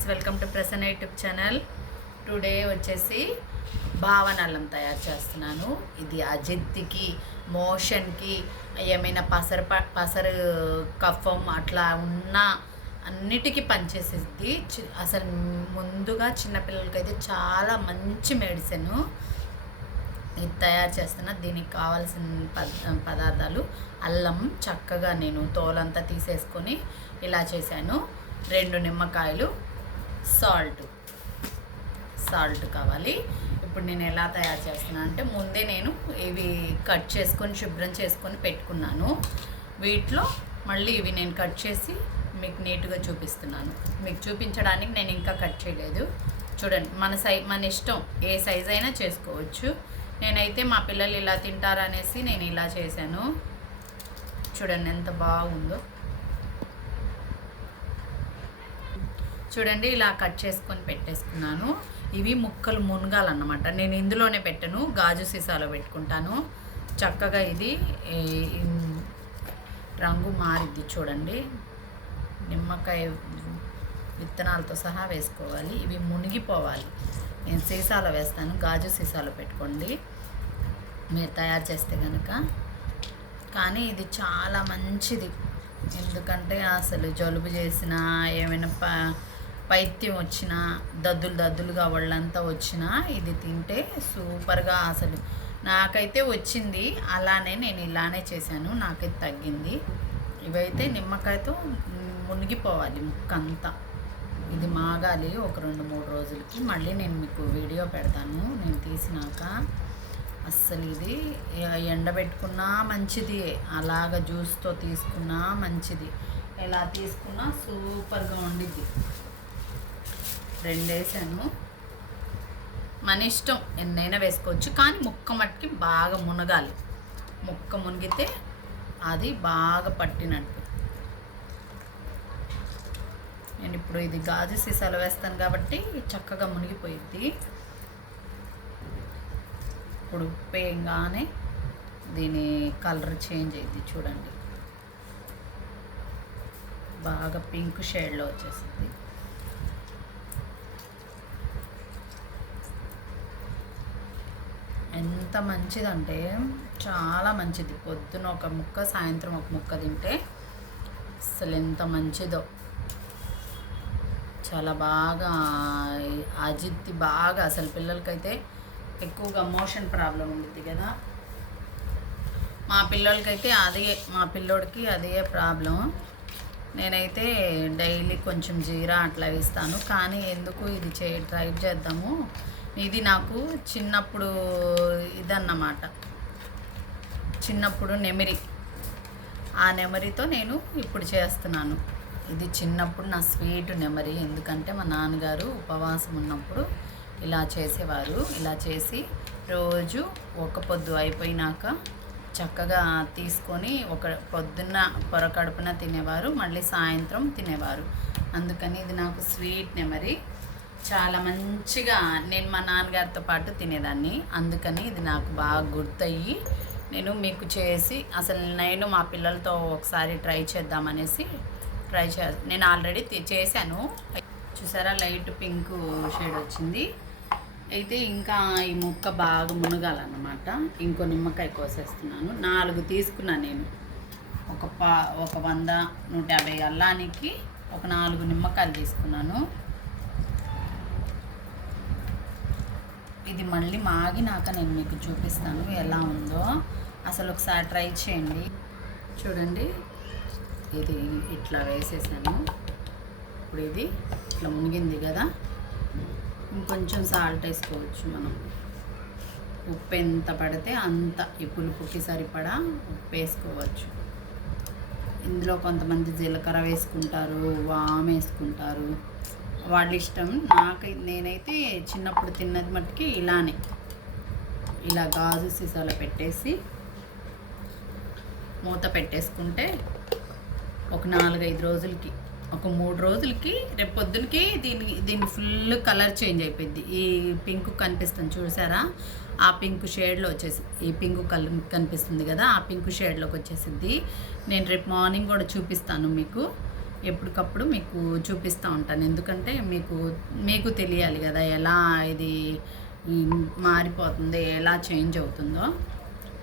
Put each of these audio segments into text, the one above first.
Friends, welcome to Prasanna YouTube channel. Today వచ్చేసి భావనల్లం తయారు చేస్తున్నాను. ఇది అజంతికి, మోషన్కి, ఏమైనా పసరు కఫం అట్లా ఉన్న అన్నిటికీ పనిచేసేది. అసలు ముందుగా చిన్నపిల్లలకైతే చాలా మంచి మెడిసిన్. ఇది తయారు చేస్తున్నా. దీనికి కావాల్సిన పదార్థాలు అల్లం చక్కగా నేను తోలంతా తీసేసుకొని ఇలా చేశాను. 2 నిమ్మకాయలు, సాల్ట్ కావాలి. ఇప్పుడు నేను ఎలా తయారు చేస్తున్నాను అంటే, ముందే నేను ఇవి కట్ చేసుకొని శుభ్రం చేసుకొని పెట్టుకున్నాను. వీటిలో మళ్ళీ ఇవి నేను కట్ చేసి మీకు నీట్గా చూపిస్తున్నాను. మీకు చూపించడానికి నేను ఇంకా కట్ చేయలేదు. చూడండి, మన ఇష్టం, ఏ సైజ్ అయినా చేసుకోవచ్చు. నేనైతే మా పిల్లలు ఇలా తింటారనేసి నేను ఇలా చేశాను. చూడండి ఎంత బాగుందో. చూడండి, ఇలా కట్ చేసుకొని పెట్టేసుకున్నాను. ఇవి ముక్కలు మునగాలన్నమాట. నేను ఇందులోనే పెట్టను, గాజు సీసాలో పెట్టుకుంటాను. చక్కగా ఇది రంగు మారిద్ది. చూడండి, నిమ్మకాయ విత్తనాలతో సహా వేసుకోవాలి. ఇవి మునిగిపోవాలి. నేను సీసాలో వేస్తాను, గాజు సీసాలో పెట్టుకోండి మీరు తయారు చేస్తే కనుక. కానీ ఇది చాలా మంచిది. ఎందుకంటే అసలు జలుబు చేసినా, ఏమైనా పైత్యం వచ్చినా, దద్దులుగా వాళ్ళంతా వచ్చినా ఇది తింటే సూపర్గా. అసలు నాకైతే వచ్చింది, అలానే నేను ఇలానే చేశాను, నాకైతే తగ్గింది. ఇవైతే నిమ్మకాయతో మునిగిపోవాలి ముక్కంతా. ఇది మాగాలి ఒక 2-3 రోజులకి. మళ్ళీ నేను మీకు వీడియో పెడతాను నేను తీసినాక. అస్సలు ఇది ఎండబెట్టుకున్నా మంచిది, అలాగ జ్యూస్తో తీసుకున్నా మంచిది, ఎలా తీసుకున్నా సూపర్గా ఉండిద్ది. 2 వేసాను. మన ఇష్టం, ఎన్నైనా వేసుకోవచ్చు. కానీ ముక్క మట్టుకి బాగా మునగాలి. ముక్క మునిగితే అది బాగా పట్టినట్టు. నేను ఇప్పుడు ఇది గాజు సీసాలో వేస్తాను కాబట్టి చక్కగా మునిగిపోయిద్ది. ఇప్పుడు ఉప్పేయంగానే దీని కలర్ చేంజ్ అయింది. చూడండి, బాగా పింక్ షేడ్లో వచ్చేసింది. ఎంత మంచిదంటే చాలా మంచిది. పొద్దున ఒక ముక్క, సాయంత్రం ఒక ముక్క తింటే అసలు ఎంత మంచిదో. చాలా బాగా అజిత్తి బాగా, అసలు పిల్లలకైతే ఎక్కువగా మోషన్ ప్రాబ్లం ఉంటుంది కదా, మా పిల్లోడికి అదే ప్రాబ్లం. నేనైతే డైలీ కొంచెం జీరా అట్లా ఇస్తాను. కానీ ఎందుకు ఇది ట్రై చేద్దాము. ఇది నాకు చిన్నప్పుడు ఇదన్నమాట, చిన్నప్పుడు నెమరి. ఆ నెమరితో నేను ఇప్పుడు చేస్తున్నాను. ఇది చిన్నప్పుడు నా స్వీట్ నెమరీ. ఎందుకంటే మా నాన్నగారు ఉపవాసం ఉన్నప్పుడు ఇలా చేసేవారు. ఇలా చేసి రోజు ఒక పొద్దు అయిపోయినాక చక్కగా తీసుకొని ఒక పొద్దున్న పొరకడుపున తినేవారు, మళ్ళీ సాయంత్రం తినేవారు. అందుకని ఇది నాకు స్వీట్ నెమరీ. చాలా మంచిగా నేను మా నాన్నగారితో పాటు తినేదాన్ని. అందుకని ఇది నాకు బాగా గుర్తయ్యి నేను మీకు చేసి, అసలు నేను మా పిల్లలతో ఒకసారి ట్రై చేద్దామనేసి నేను ఆల్రెడీ చేశాను. చూసారా, లైట్ పింక్ షేడ్ వచ్చింది. అయితే ఇంకా ఈ ముక్క బాగా మునగాలన్నమాట. ఇంకో నిమ్మకాయ కోసేస్తున్నాను. 4 తీసుకున్నాను నేను. ఒక 100-150 అల్లానికి ఒక 4 నిమ్మకాయలు తీసుకున్నాను. ఇది మళ్ళీ మాగినాక నేను మీకు చూపిస్తాను ఎలా ఉందో. అసలు ఒకసారి ట్రై చేయండి. చూడండి, ఇది ఇట్లా వేసేసాను. ఇప్పుడు ఇది ఇట్లా మునిగింది కదా, ఇంకొంచెం సాల్ట్ వేసుకోవచ్చు మనం. ఉప్పు ఎంత పడితే అంత, ఈ పులుపుకి సరిపడా ఉప్పు వేసుకోవచ్చు. ఇందులో కొంతమంది జీలకర్ర వేసుకుంటారు, వాము వేసుకుంటారు, వాళ్ళ ఇష్టం. నేనైతే చిన్నప్పుడు తిన్నది మట్టుకి ఇలానే, ఇలా గాజు సీసాలో పెట్టేసి మూత పెట్టేసుకుంటే ఒక 4-5 రోజులకి, ఒక 3 రోజులకి, రేపు పొద్దునకి దీని ఫుల్ కలర్ చేంజ్ అయిపోయింది. ఈ పింక్ కనిపిస్తుంది చూసారా, ఆ పింక్ షేడ్లో వచ్చేసి, ఈ పింక్ కలర్ కనిపిస్తుంది కదా, ఆ పింక్ షేడ్లోకి వచ్చేసింది. నేను రేపు మార్నింగ్ కూడా చూపిస్తాను మీకు. ఎప్పటికప్పుడు మీకు చూపిస్తూ ఉంటాను. ఎందుకంటే మీకు తెలియాలి కదా ఎలా ఇది మారిపోతుంది, ఎలా చేంజ్ అవుతుందో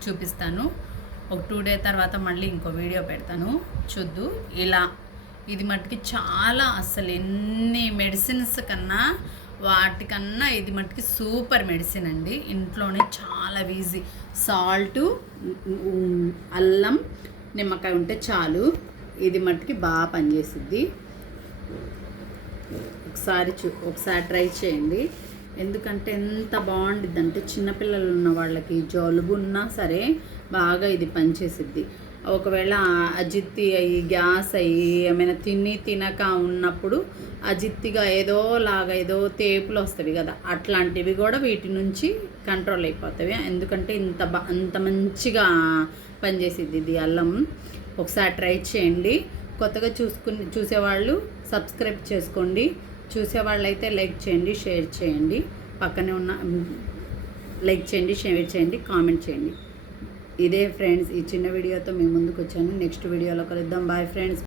చూపిస్తాను. ఒక 2 డే తర్వాత మళ్ళీ ఇంకో వీడియో పెడతాను, చూద్దు. ఇలా ఇది మట్టుకి చాలా, అసలు ఎన్ని మెడిసిన్స్ కన్నా వాటికన్నా ఇది మట్టుకి సూపర్ మెడిసిన్ అండి. ఇంట్లోనే చాలా ఈజీ. సాల్టు, అల్లం, నిమ్మకాయ ఉంటే చాలు. ఇది మట్టుకి బాగా పనిచేస్తుంది. ఒకసారి ట్రై చేయండి. ఎందుకంటే ఎంత బాగుండిద్ది అంటే చిన్నపిల్లలు ఉన్న వాళ్ళకి జలుబు ఉన్నా సరే బాగా ఇది పనిచేసిద్ది. ఒకవేళ అజిత్తి అయ్యి గ్యాస్ అయ్యి ఏమైనా తినక ఉన్నప్పుడు అజిత్తిగా ఏదో తేపులు వస్తాయి కదా, అట్లాంటివి కూడా వీటి నుంచి కంట్రోల్ అయిపోతాయి. ఎందుకంటే అంత మంచిగా పనిచేసిద్ది ఇది అల్లం. ఒకసారి ట్రై చేయండి. కొత్తగా చూసేవాళ్ళు సబ్స్క్రైబ్ చేసుకోండి. చూసేవాళ్ళు అయితే లైక్ చేయండి, షేర్ చేయండి. పక్కనే ఉన్న లైక్ చేయండి, షేర్ చేయండి, కామెంట్ చేయండి. ఇదే ఫ్రెండ్స్, ఈ చిన్న వీడియోతో మేము ముందుకు వచ్చాను. నెక్స్ట్ వీడియోలో కలుద్దాం. Bye friends.